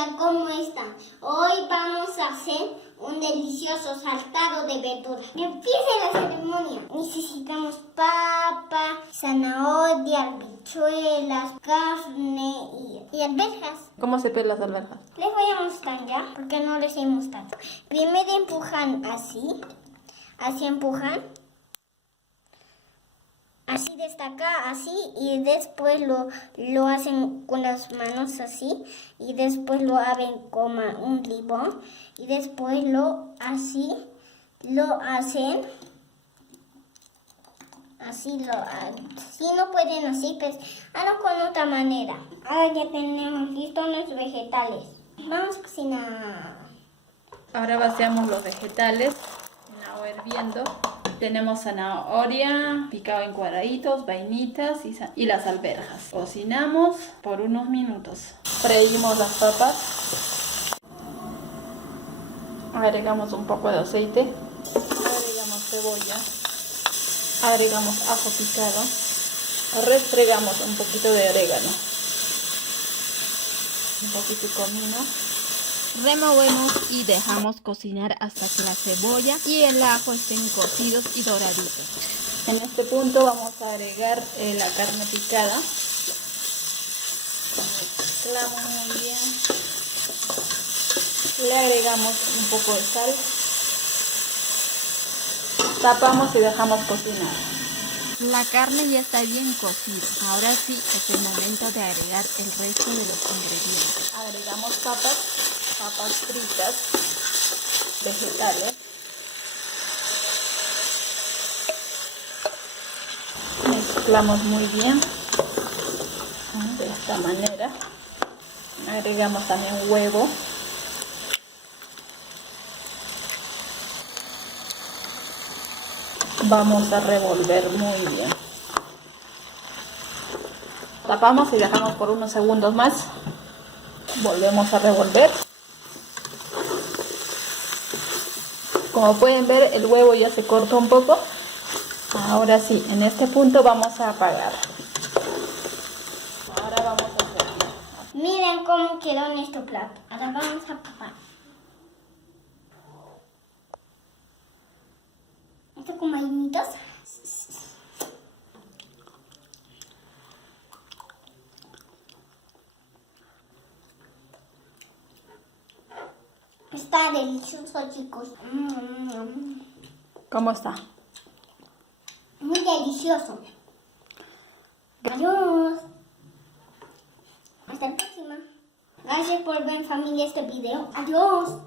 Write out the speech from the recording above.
familia, ¿cómo están? Hoy vamos a hacer un delicioso saltado de verduras. Que empiece la ceremonia. Necesitamos papa, zanahoria, habichuelas, carne y alberjas. ¿Cómo se pelan las alberjas? Les voy a mostrar ya, porque no les he mostrado. Primero empujan así empujan. Así desde acá, así, y después lo hacen con las manos así, y después lo abren como un limón, y después lo hacen, si no pueden así, pues hagan con otra manera. Ahora ya tenemos listos los vegetales. Vamos a cocinar. Ahora vaciamos los vegetales en agua hirviendo. Tenemos zanahoria, picado en cuadraditos, vainitas y las alberjas. Cocinamos por unos minutos. Freímos las papas. Agregamos un poco de aceite. Agregamos cebolla. Agregamos ajo picado. Restregamos un poquito de orégano. Un poquito de comino. Removemos y dejamos cocinar hasta que la cebolla y el ajo estén cocidos y doraditos. En este punto vamos a agregar la carne picada. Mezclamos muy bien. Le agregamos un poco de sal. Tapamos y dejamos cocinar. La carne ya está bien cocida. Ahora sí es el momento de agregar el resto de los ingredientes. Agregamos papas fritas, vegetales. Mezclamos muy bien de esta manera. Agregamos también huevo. Vamos a revolver muy bien. Tapamos y dejamos por unos segundos más. Volvemos a revolver. Como pueden ver, el huevo ya se cortó un poco. Ahora sí, en este punto vamos a apagar. Ahora vamos a servir. Miren cómo quedó nuestro plato. Ahora vamos a probar. Esto con vainitas. Está delicioso, chicos. ¿Cómo está? Muy delicioso. Adiós. Hasta la próxima. Gracias por ver, familia, este video. Adiós.